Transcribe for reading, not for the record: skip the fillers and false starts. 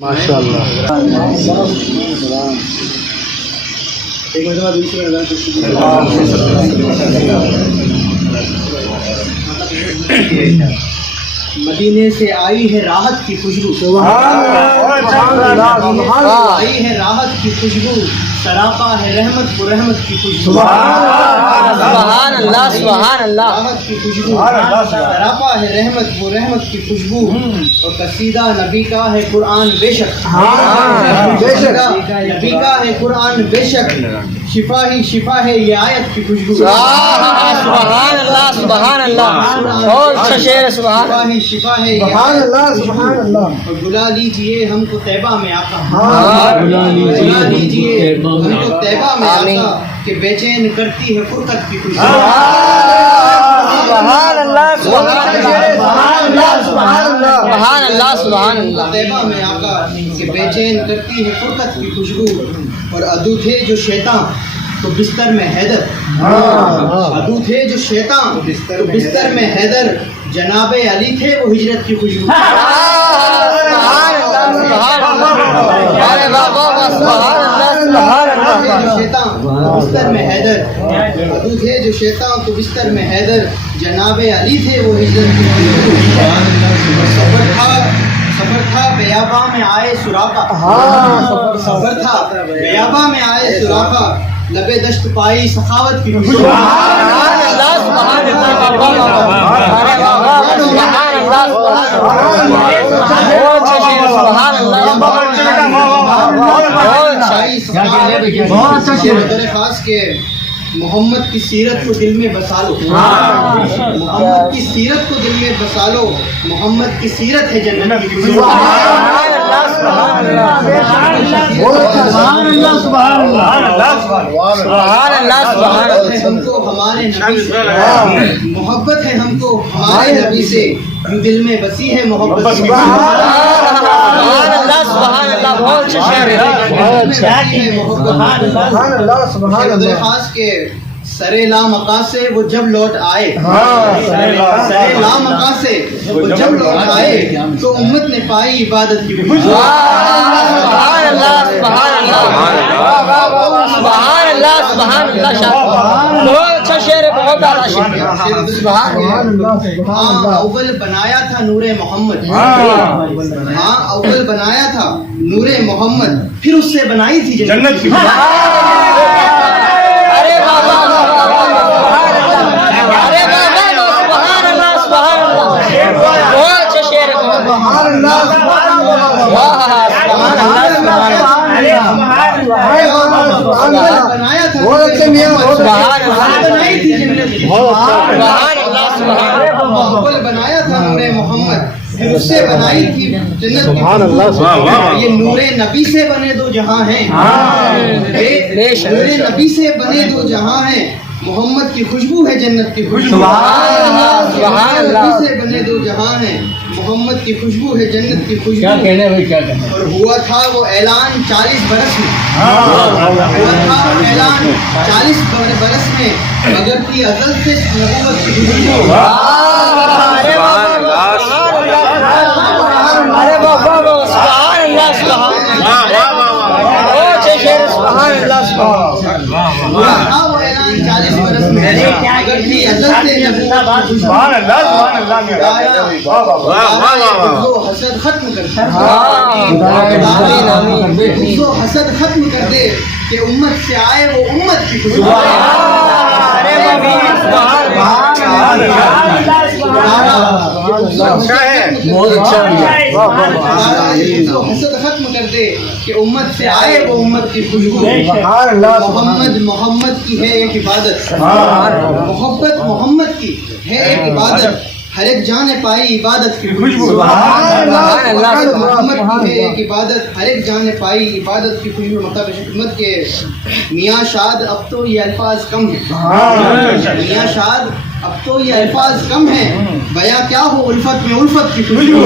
ماشاءاللہ. مدینے سے آئی ہے راحت کی خوشبو، آئی ہے راحت کی خوشبو، سراپا ہے رحمت و رحمت کی خوشبو. سبحان اللہ سبحان اللہ. راحت کی خوشبو، سراپا ہے رحمت و رحمت کی خوشبو. اور قصیدہ نبی کا ہے قرآن بے شک، نبی کا ہے قرآن بے شک، شفا ہی شفا ہے یہ آیت کی خوشبو. سبحان اللہ سبحان اللہ. اور اچھا شعر ہے سبحان شفا ہی شفا ہے یہ آیت. اور بلا لیجئے ہم کو طیبہ میں آقا، بلا لیجئے ہم کو طیبہ میں آقا، کہ بے چین کرتی ہے فرقت کی خوشبو. سبحان اللہ سبحان اللہ سبحان اللہ سبحان اللہ. طیبہ میں آقا کہ بے چین کرتی ہے فرقت کی خوشبو. اور عدو تھے جو شیطان تو بستر میں حیدر، عدو تھے جو شیطان تو بستر میں حیدر، جناب علی تھے وہ ہجرت کی خوشبو. سبحان اللہ سبحان اللہ. ارے واہ واہ واہ سبحان اللہ سبحان اللہ. شیطان بستر میں حیدر، عدو تھے جو شیطان تو بستر میں حیدر، جناب علی تھے وہ ہجرت کی خوشبو. سفر تھا بیاباں میں آئے سراقہ، سفر تھا بیاباں میں آئے سراقہ، لبے دشت پائی سخاوت کی خوشبو. سبحان اللہ سبحان اللہ. ارے واہ واہ سبحان اللہ سبحان اللہ. خاص کے محمد کی سیرت کو دل میں بسا لو، محمد کی سیرت کو دل میں بسا لو، محمد کی سیرت ہے جنت کی خوشبو. سبحان اللہ سبحان اللہ. سبحان اللہ سبحان اللہ. سبحان اللہ سبحان اللہ. ہم کو ہمارے نبی سے محبت ہے، ہم کو ہمارے نبی سے دل میں بسی ہے محبت. سبحان اللہ سبحان اللہ. بہت اچھا شعر ہے. محبت خاص کے سرے لامکا سے وہ جب لوٹ آئے، سرے لامکا سے وہ جب لوٹ آئے تو امت نے پائی عبادت کی خوشبو. سبحان اللہ سبحان اللہ سبحان اللہ سبحان اللہ. بہت اچھا شعر ہے. بہت اعلیٰ شعر ہے. سبحان اللہ. ہاں اول بنایا تھا نور محمد، ہاں اول بنایا تھا نور محمد، پھر اس سے بنائی تھی جنت کی. ارے واہ واہ سبحان اللہ. ارے واہ واہ سبحان اللہ سبحان اللہ. بہت اچھا شعر ہے. سبحان اللہ سبحان اللہ. سبحان اللہ سبحان اللہ. بنایا تھا سبحان اللہ. بنائی تھی جنت کی. سبحان اللہ سبحان اللہ. اول بنایا تھا نور محمد، پھر اس سے بنائی تھی جنت کی. یہ نور نبی سے بنے دو جہاں ہیں، نور نبی سے بنے دو جہاں ہیں، محمد کی خوشبو ہے جنت کی خوشبو. سبحان اللہ. نبی سے بنے دو جہاں ہیں، محمد کی خوشبو ہے جنت کی خوشبو. اور ہوا تھا وہ اعلان 40 برس میں، ہوا تھا اعلان 40 برس میں، مگر کی ازل سے نبوت کی خوشبو. ارے واہ واہ سبحان اللہ سبحان اللہ سبحان اللہ. بہت اچھے شعر. سبحان اللہ سبحان اللہ. ہوا تھا وہ اعلان 40 برس میں، مگر کی ازل سے نبوت کی خوشبو. وہ حسد ختم کر دے، وہ حسد ختم کر دے کہ امت سے آئے وہ امت کی خوشبو. حسد ختم کر دے کہ امت سے آئے وہ امت کی خوشبو. محمد کی ہے ایک عبادت، محبت محمد کی ہے ایک عبادت، ہر ایک جان نے پائی عبادت کی خوشبو. محمد کی ہے ایک عبادت، ہر ایک جان نے پائی عبادت کی خوشبو. مطلب خدمت کے میاں شاد اب تو یہ الفاظ کم ہیں، میاں شاد اب تو یہ الفاظ کم ہیں، بیاں کیا ہو الفت میں الفت کی خوشبو.